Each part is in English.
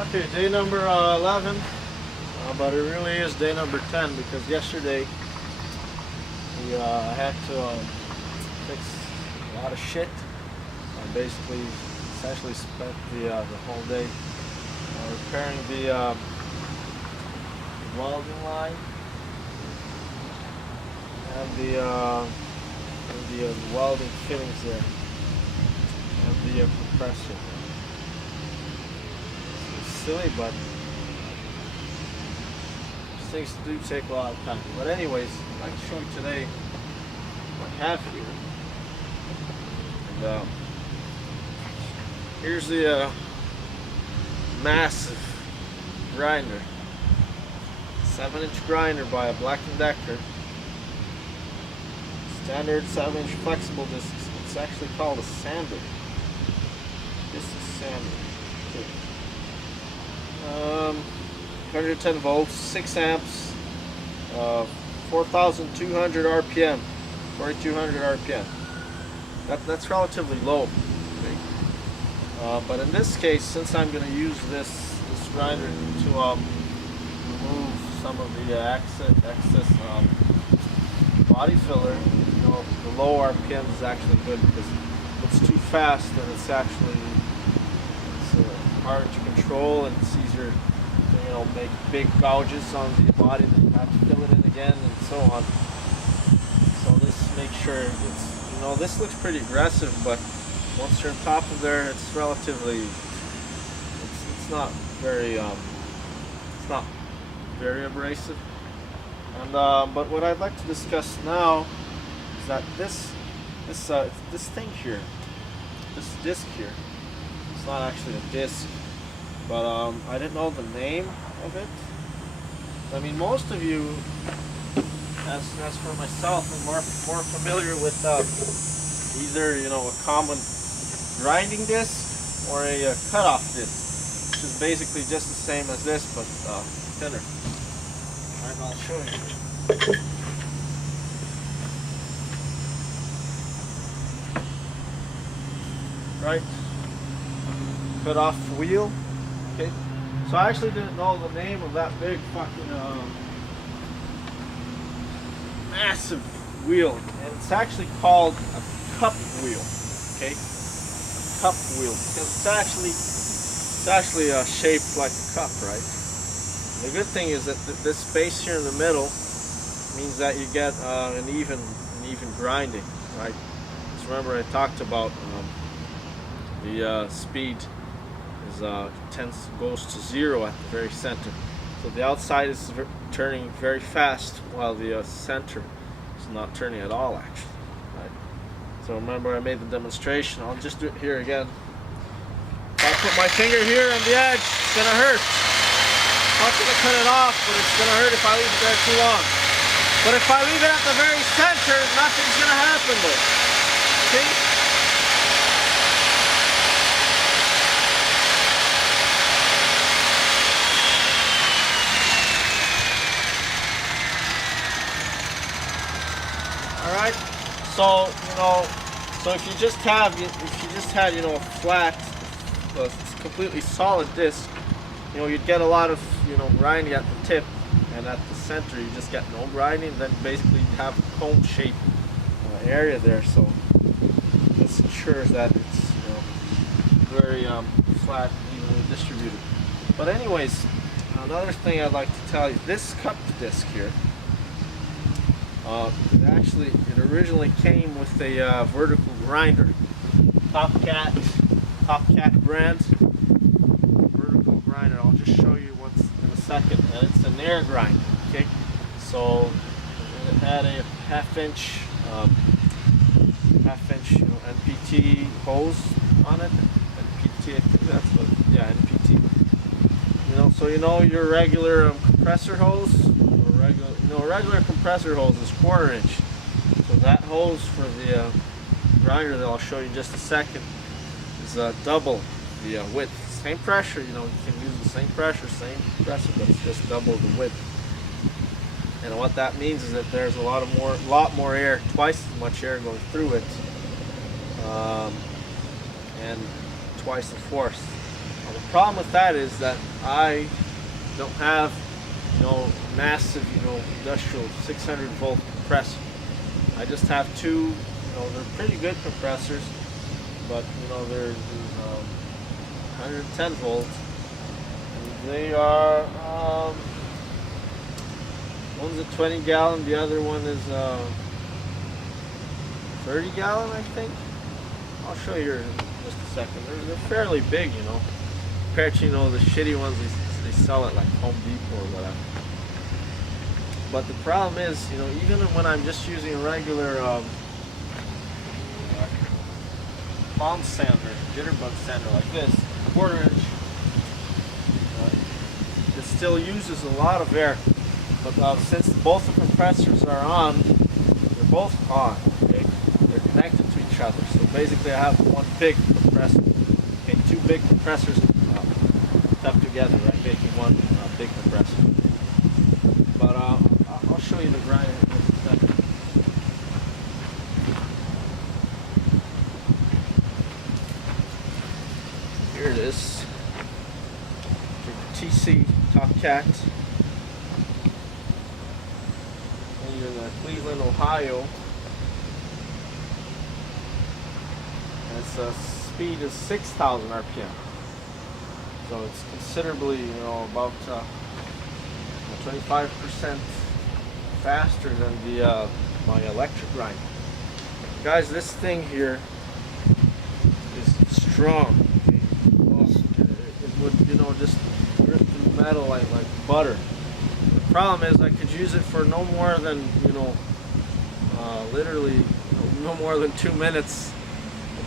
Okay, day number 11, but it really is day number 10 because yesterday we had to fix a lot of shit. I essentially spent the whole day repairing the welding line and the welding fittings there and the compressor. Silly, but these things do take a lot of time. But anyways, I'd like to show you today what I have here. And here's the massive grinder, 7-inch grinder by a Black & Decker, standard 7-inch flexible disc. It's actually called a sander. This is sander. 110 volts, 6 amps, 4,200 RPM, 4,200 RPM. That's relatively low. Okay? But in this case, since I'm going to use this grinder to remove some of the excess body filler, the low RPM is actually good because if it's too fast, then it's hard to control and it's easier to make big gouges on the body that you have to fill it in again and so on. So this makes sure it's this looks pretty aggressive, but once you're on top of there, it's relatively it's not very abrasive. And but what I'd like to discuss now is that this thing here, this disc here, it's not actually a disc, but I didn't know the name of it. I mean, most of you, as for myself, am more familiar with either a common grinding disc or a cutoff disc, which is basically just the same as this but thinner. Alright, I'll show you. Right. Cut off wheel. Okay, so I actually didn't know the name of that big fucking massive wheel, and it's actually called a cup wheel. Okay, a cup wheel because it's actually shaped like a cup, right? And the good thing is that this space here in the middle means that you get an even grinding, right? Just remember I talked about the speed goes to 0 at the very center. So the outside is turning very fast while the center is not turning at all, actually. Right? So remember I made the demonstration. I'll just do it here again. If I put my finger here on the edge, it's going to hurt. I'm not going to cut it off, but it's going to hurt if I leave it there too long. But if I leave it at the very center, nothing's going to happen there. Okay? Alright, so so if you just had a flat, completely solid disc, you'd get a lot of grinding at the tip, and at the center you just get no grinding. Then basically you have a cone shaped area there, so this ensures that it's very flat and evenly distributed. But anyways, another thing I'd like to tell you, this cup disc here. It originally came with a vertical grinder, Top Cat brand vertical grinder. I'll just show you what's in a second, and it's an air grinder. Okay, so it had a half-inch NPT hose on it. NPT, I think that's what. Yeah, NPT. So your regular compressor hose. A regular compressor hose is 1/4 inch. So that hose for the grinder that I'll show you in just a second is double the width. Same pressure, you can use the same pressure, same compressor, but it's just double the width. And what that means is that there's a lot more air, twice as much air going through it, and twice the force Well, the problem with that is that I don't have, massive, industrial 600 volt compressor. I just have two, they're pretty good compressors, but they're 110 volts. And they are, one's a 20 gallon, the other one is 30 gallon, I think. I'll show you here in just a second. They're fairly big, compared to the shitty ones they sell at like Home Depot or whatever. But the problem is, even when I'm just using a regular palm sander, jitterbug sander like this, 1/4 inch, it still uses a lot of air. But since both the compressors are on, they're both on. Okay, they're connected to each other. So basically, I have one big compressor. Okay, two big compressors stuck together, right, making one big compressor. But I'll show you the grinder in just a second. Here it is. TC Top Cat. And you're in Cleveland, Ohio. And its speed is 6,000 RPM. So it's considerably, about 25% faster than the my electric grinder. Guys, this thing here is strong. Okay? Well, it would, just rip through metal like butter. The problem is I could use it for no more than, literally no more than 2 minutes.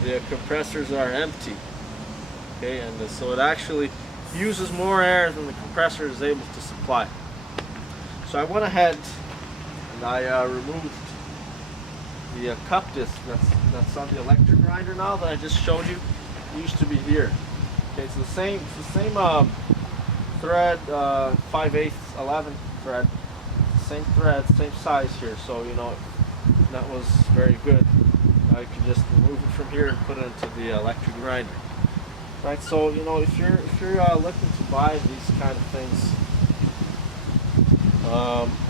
The compressors are empty. Okay, and so it actually uses more air than the compressor is able to supply. So I went ahead and I removed the cup disc that's on the electric grinder now that I just showed you. It used to be here. Okay, it's the same thread, 5/8 11 thread, same thread, same size here. So that was very good. I could just remove it from here and put it into the electric grinder. Right, so if you're looking to buy these kind of things,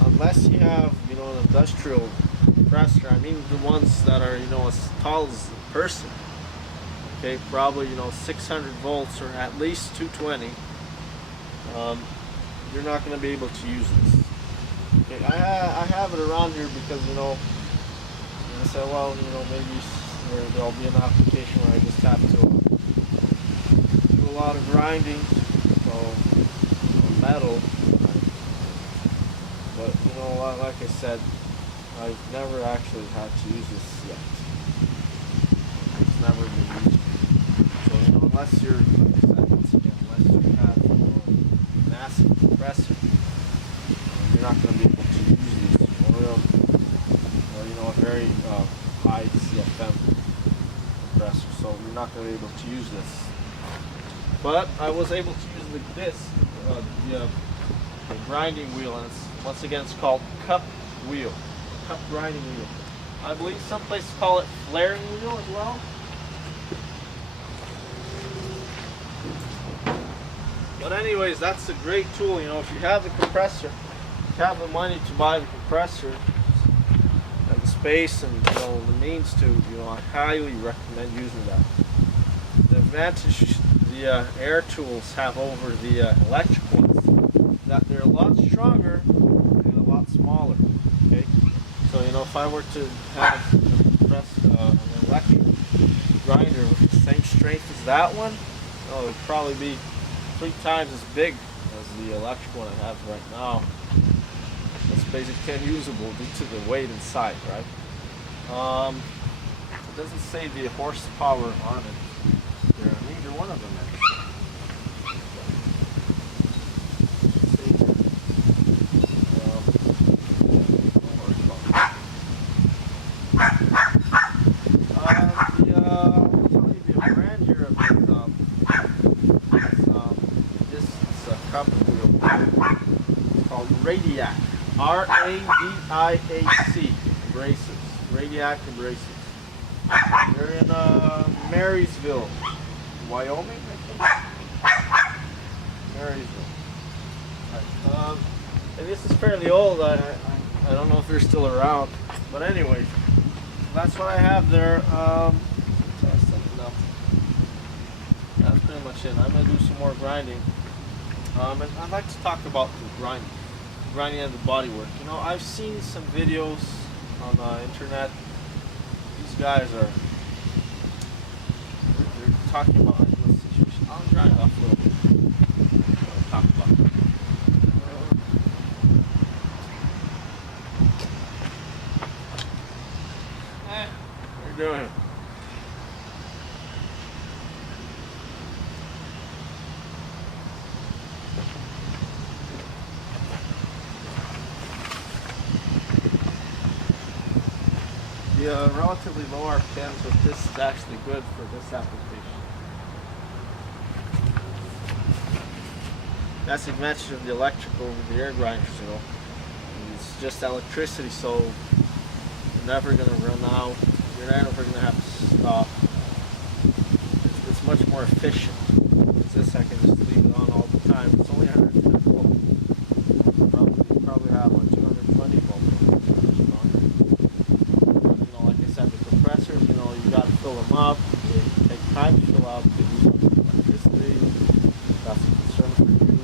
unless you have an industrial compressor, I mean the ones that are as tall as a person, okay, probably 600 volts or at least 220, you're not going to be able to use this. Okay, I have it around here because I said, well, maybe there'll be an application where I just have to do a lot of grinding, so metal. But like I said, I've never actually had to use this yet. It's never been used. So unless you're, like I said, once again, unless you have a massive compressor, you're not going to be able to use these, or a very high CFM compressor. So you're not going to be able to use this. But I was able to use the grinding wheel, and once again it's called cup wheel, cup grinding wheel. I believe some places call it flaring wheel as well. But anyways, that's a great tool. If you have the compressor, if you have the money to buy the compressor and the space and the means to, I highly recommend using that. The advantage the air tools have over the electric ones, that they're a lot stronger and a lot smaller. Okay, so if I were to have an electric grinder with the same strength as that one, it would probably be 3 times as big as the electric one I have right now. It's basically unusable due to the weight inside, right? It doesn't say the horsepower on it. Neither one of them is. The brand here of this cup wheel is called Radiac. R-A-D-I-A-C. Abrasives. Radiac Abrasives. They're in Marysville, Wyoming, I think. Very easily. Right. And this is fairly old. I don't know if they're still around, but anyways, that's what I have there. Try something else. That's pretty much it. I'm gonna do some more grinding. And I'd like to talk about the grinding of the bodywork. You know, I've seen some videos on the internet. These guys they're talking about the situation. I'll grind off a little bit. I'll talk about it. What are you doing? The relatively low RPMs with this is actually good for this application. That's the advantage of the electrical over the air grinders, you know. It's just electricity, so you're never going to run out. You're never going to have to stop. It's much more efficient. This I can just leave it on all the time. It's only 110 volts. Probably have a 220 volt. You know, you got to fill them up. They take time to fill up. They use electricity. That's a concern for you.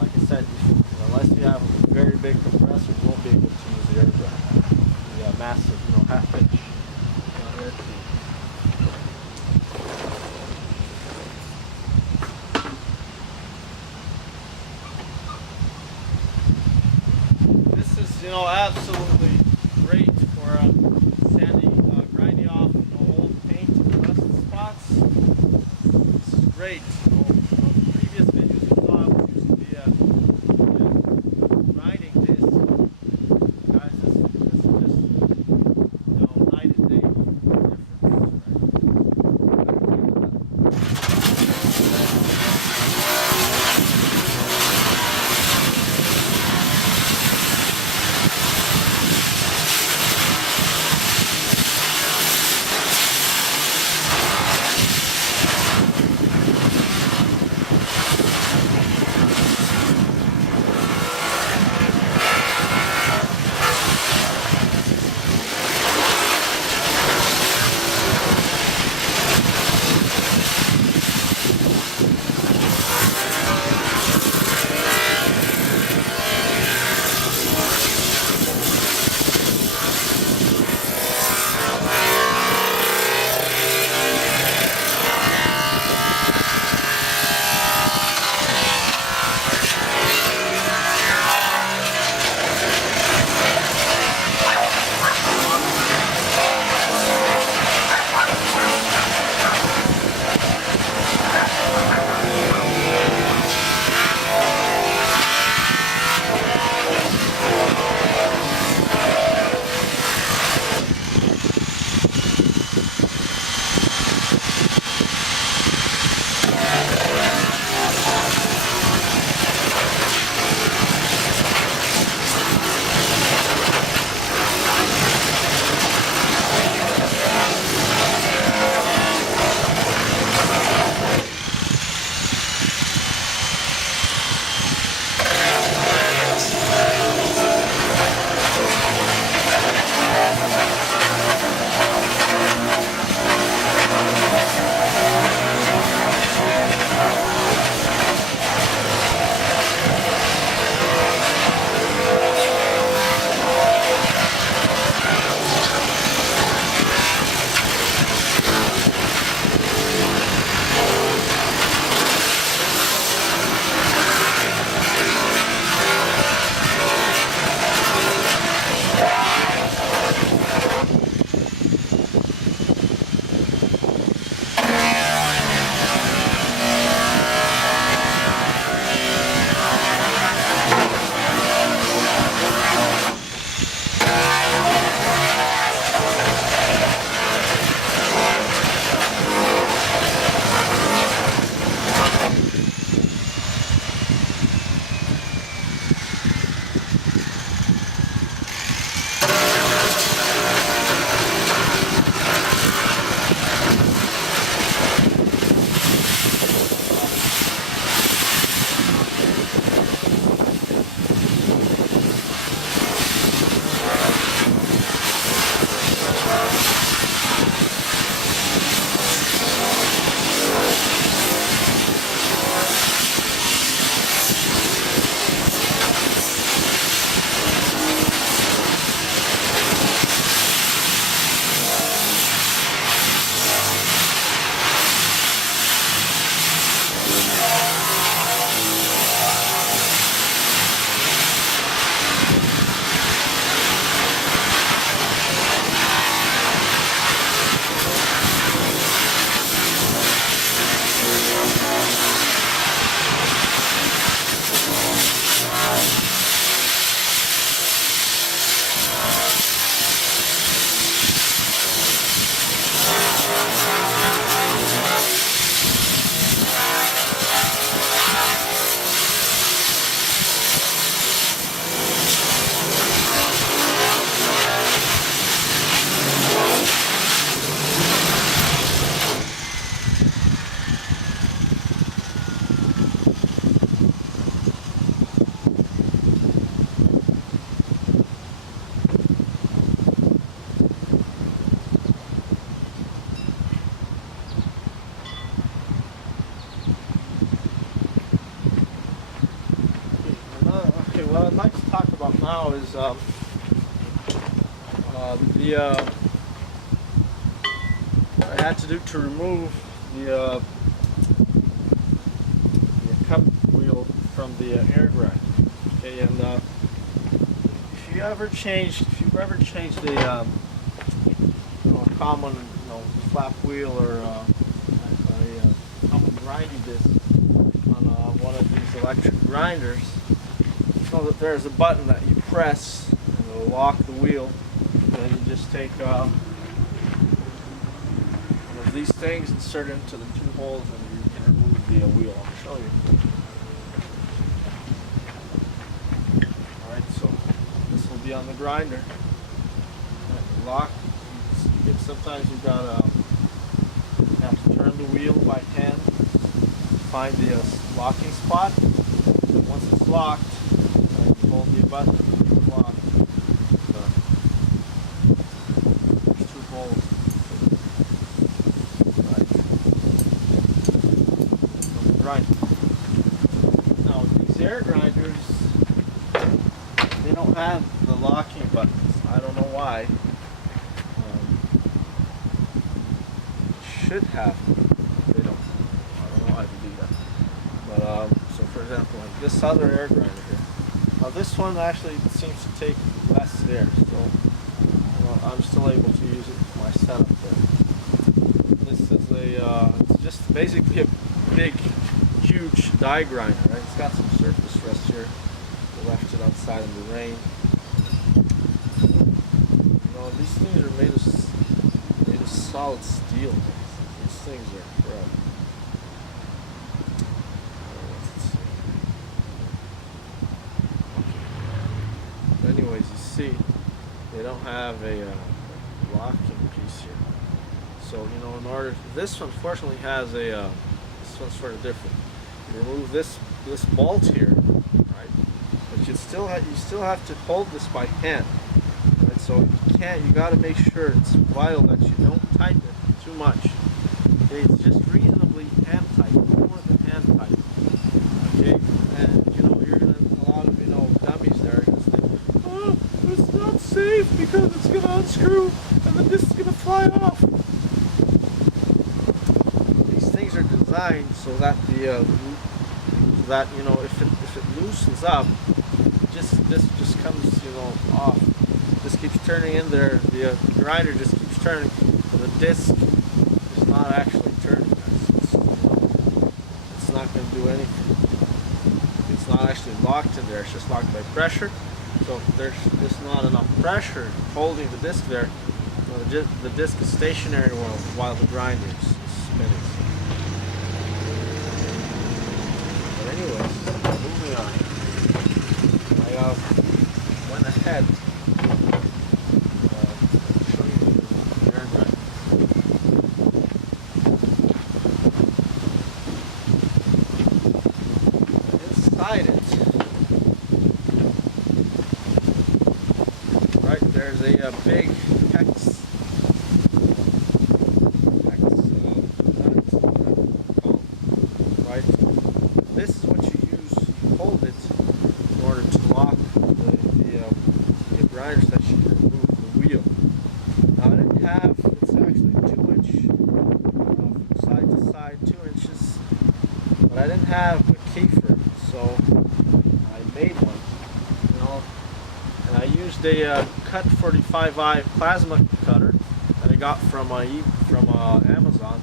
Like I said, unless you have a very big compressor, you won't be able to use the air grinder. The massive, you know, half-inch air tube. This is, you know, absolutely great for grinding off, you know, old paint and rust spots. It's great. You know, previous videos you saw, I was using the grinding disc. Guys, this is just, you know, night and day difference. what I'd like to talk about now is the what I had to do to remove the cup wheel from the air grinder. Okay, and if you've ever changed the a common flap wheel or a common grinding disc on one of these electric grinders, you know that there's a button that you press and it'll lock the wheel. And then you just take one of these things, insert it into the two holes, and you can remove the wheel. I'll show you. Alright, so this will be on the grinder. Lock. Sometimes you've got you have to turn the wheel by hand, find the locking spot. And once it's locked, you hold the button, it's locked. There's two holes. Right. Now these air grinders, they don't have the locking buttons. I don't know why. Should have. They don't. I don't know how to do that. But so for example, like this other air grinder here. Now this one actually seems to take less air, so I'm still able to use it for my setup there. This is it's just basically a big, huge die grinder. Right? It's got some surface rust here. We left it outside in the rain. These things are made of solid steel. These things are incredible. Anyways, you see, they don't have a locking piece here. So in order, this one fortunately has a. This one's sort of different. You remove this bolt here, right? But you still have to hold this by hand. Right? So you got to make sure it's vital that you don't tighten it too much. Okay, it's just reasonably hand tight, no more than hand tight. Okay, and you're gonna a lot of dummies there are gonna think, oh, it's not safe because it's gonna unscrew and the disc is gonna fly off. These things are designed so that if it loosens up, this just comes off. Just keeps turning in there. The grinder just keeps turning, but the disc is not actually turning. It's not going to do anything. It's not actually locked in there. It's just locked by pressure. So there's just not enough pressure holding the disc there. The disc is stationary while the grinder is spinning. But anyways, moving on. I went ahead. There's a big hex right? This is what you use. You hold it in order to lock the grinder so that you can remove the wheel. Now I didn't have. It's actually 2-inch from side to side, 2 inches, but I didn't have a keyfer, so I made one. And I used a Cut 45i plasma cutter that I got from Amazon.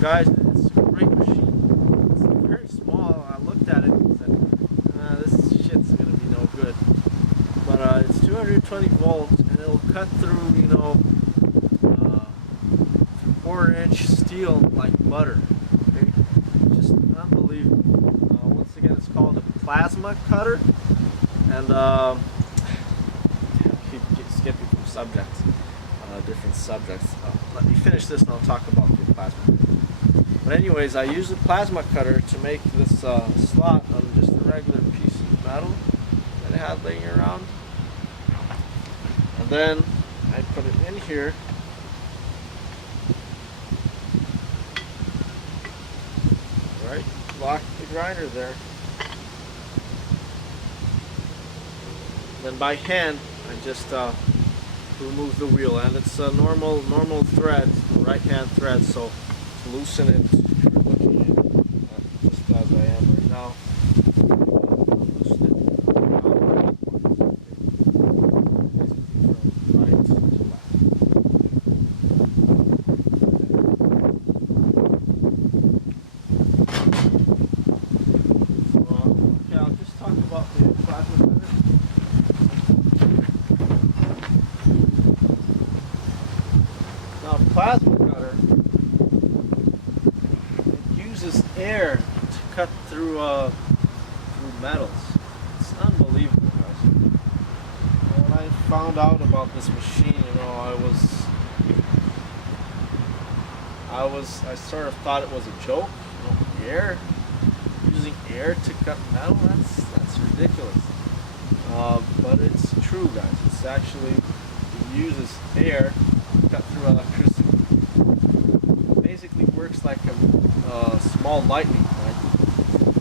Guys, it's a great machine. It's very small. I looked at it and said, this shit's gonna be no good. But it's 220 volts and it'll cut through, 1/4-inch steel like butter. Okay, just unbelievable. Once again, it's called a plasma cutter, and skipping from subjects, different subjects. Let me finish this and I'll talk about the plasma cutter. But anyways, I used the plasma cutter to make this slot on just a regular piece of metal that I had laying around. And then I put it in here. Right, lock the grinder there. Then by hand, I just remove the wheel, and it's a normal thread, right hand thread. So to loosen it, you're looking at it just as I am right now. Loosen it basically from right to left. So okay, I'll just talk about the plasma cutter. Now, plasma cutter, it uses air to cut through metals. It's unbelievable, guys. When I found out about this machine, I sort of thought it was a joke. Air, using air to cut metal, that's ridiculous. But it's true, guys. It's actually, it uses air to cut through electricity. It basically works like a small lightning, right?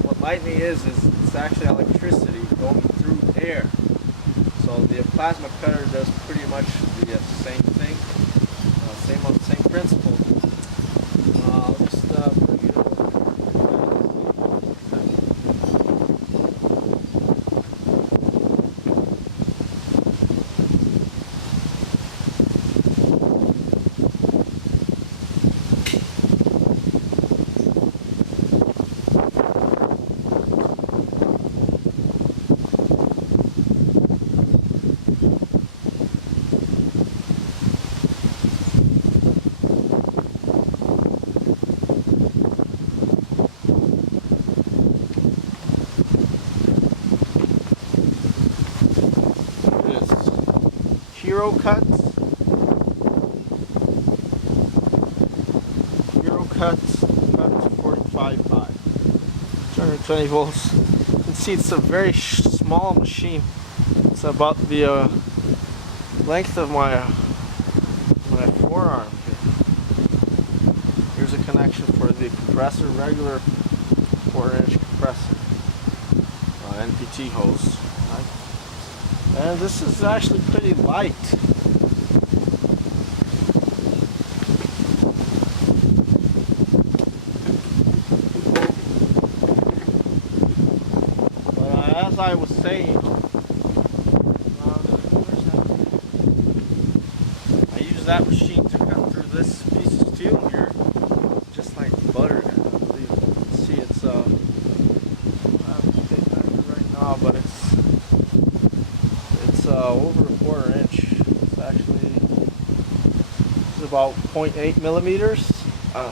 What lightning is it's actually electricity going through air. So the plasma cutter does pretty much the same thing, same principle. I'll just bring it over. Hero cuts 45.5, 220 volts. You can see it's a very small machine. It's about the length of my forearm here. Here's a connection for the compressor, regular 4-inch compressor, NPT hose. And this is actually pretty light. But as I was saying, I use that machine to cut through this piece of steel here, just like butter. You can see it's I have to take that right now, but it's over a 1/4 inch. It's actually about 0.8 millimeters.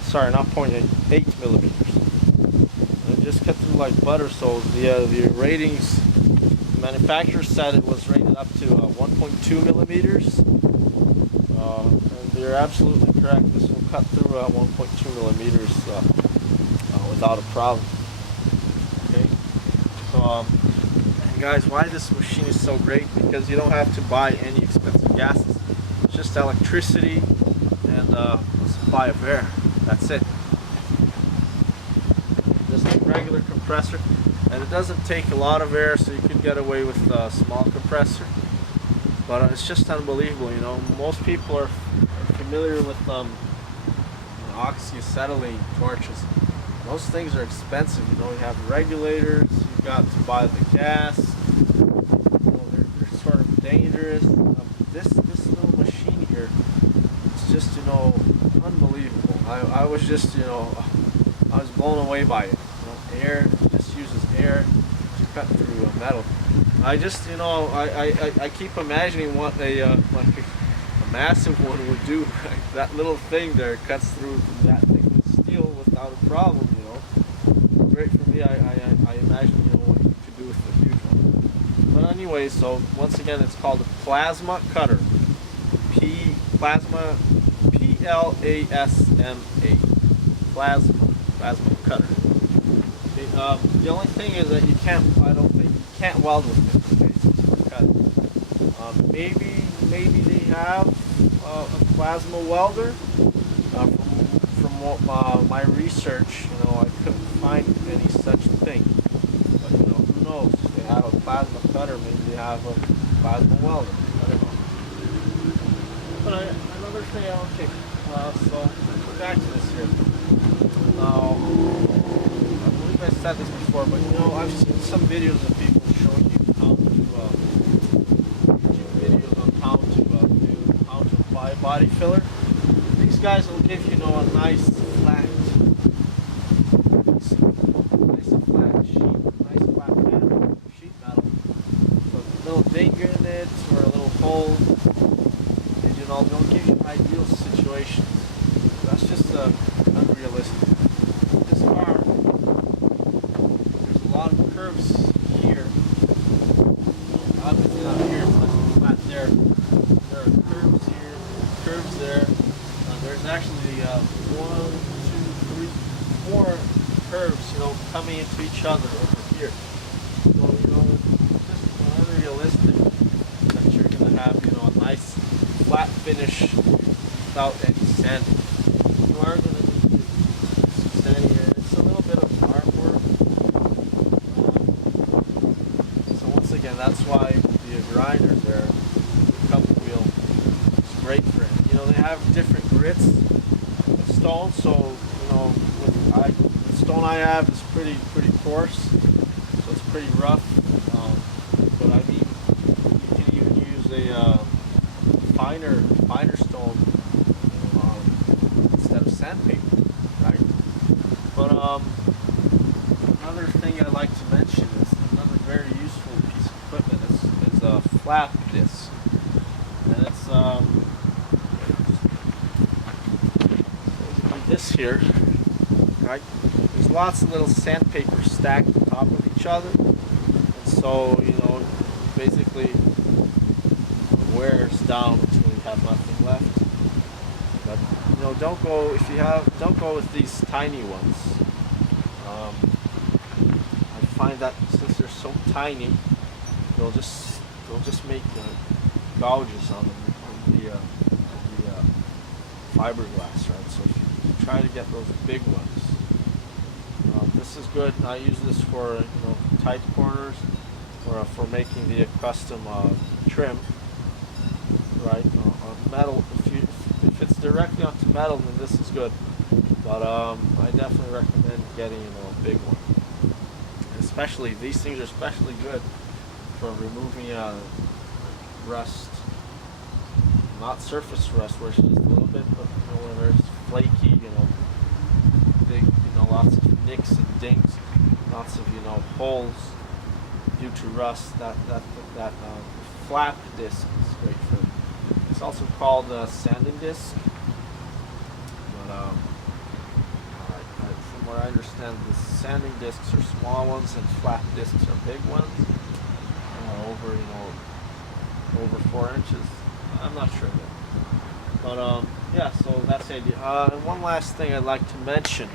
Sorry, not 0.8, 8 millimeters. And it just cut through like butter. So the ratings, the manufacturer said it was rated up to 1.2 millimeters. And they're absolutely correct. This will cut through 1.2 millimeters without a problem. Okay, so. Guys, why this machine is so great? Because you don't have to buy any expensive gases. It's just electricity and a supply of air. That's it. Just a regular compressor, and it doesn't take a lot of air, so you could get away with a small compressor. But it's just unbelievable. Most people are familiar with oxyacetylene torches. Those things are expensive. You have regulators. You've got to buy the gas. They're sort of dangerous. This little machine here, it's just unbelievable. I was just I was blown away by it. Air, just uses air to cut through metal. I just I keep imagining what a massive one would do. That little thing there cuts through that thick steel without a problem. Great for me. I imagine what you could do with the huge one. But anyway, so once again, it's called a plasma cutter. Plasma, PLASMA, plasma cutter. Okay, the only thing is that I don't think you can't weld with it. Okay, for cut. Maybe they have a plasma welder. From my research, I couldn't find any such thing. But who knows? They have a plasma cutter, maybe they have a plasma welder. I don't know. But another thing, okay, so back to this here. Now, I believe I said this before, but you know, I've seen some videos of people showing you how to do videos on how to apply body filler. These guys will give you know a nice flat sheet metal, with a little ding in it or a little hole, and you know they'll give you ideal situations. That's just unrealistic. This car, there's a lot of curves here. Obviously not here, but it's not there. There are curves here, curves there. There's actually 1, 2, 3, 4 curves, you know, coming into each other over here. So, you know, it's just unrealistic that you're gonna have, you know, a nice flat finish without any sanding. You are gonna need to do some sanding here. It's a little bit of artwork. So once again, that's why the grinder there, the cup wheel, is great for it. You know, they have different grits of stone, so you know, the stone I have is pretty coarse, so it's pretty rough. But I mean, you can even use a finer stone instead of sandpaper, right? But another thing I'd like to mention is another very useful piece of equipment is a flap disc, and it's this here, right? There's lots of little sandpaper stacked on top of each other, and so you know, basically wears down until you have nothing left. But you know, don't go with these tiny ones. I find that since they're so tiny, they'll just make gouges on the fiberglass, right? So if you try to get those big ones, this is good. I use this for you know tight corners or for making the custom trim, right? On metal, if it's directly onto metal, then this is good. But I definitely recommend getting you know a big one. And especially these things are especially good for removing rust, not surface rust, where it's just a little bit, but you know when there's flaky, you know, big, you know, lots of nicks and dings, lots of you know holes due to rust. That flap disc is great for it. It's also called a sanding disc. But from what I understand, the sanding discs are small ones and flap discs are big ones. Over 4 inches. I'm not sure yet. But yeah, so that's the idea. And one last thing I'd like to mention